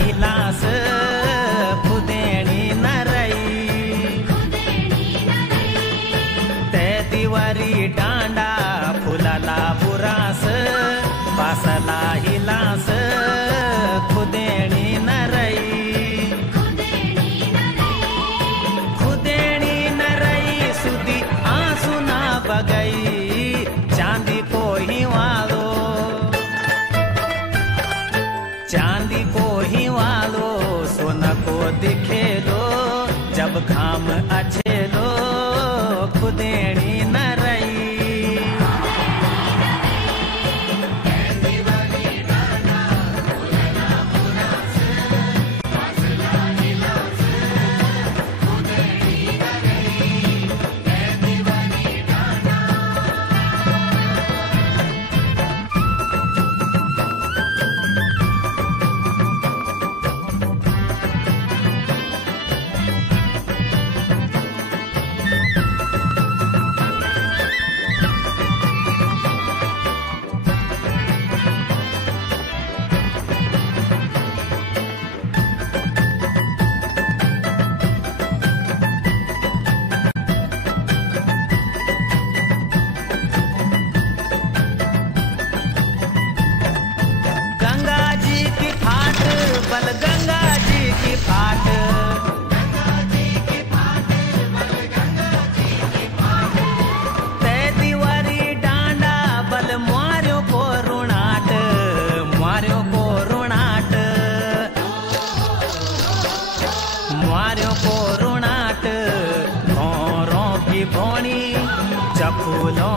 हिलास खुदेणी न रही ते दिवारी डांडा फुलाला बुरास बासला हिलास खुदेणी न रही खुदेणी न रही सुधी आंसू ना बगई चांदी को ही वालो चांदी को ही वालो सोना को दिखे लो जब घाम अच्छे लो खुदेणी न रही बल गंगा जी की फाट ते दिवारी डांडा बल मार्यो को रुणाट मार्यो को रुणाट मार्यो को रुणाट घोरों की भोणी चफूलों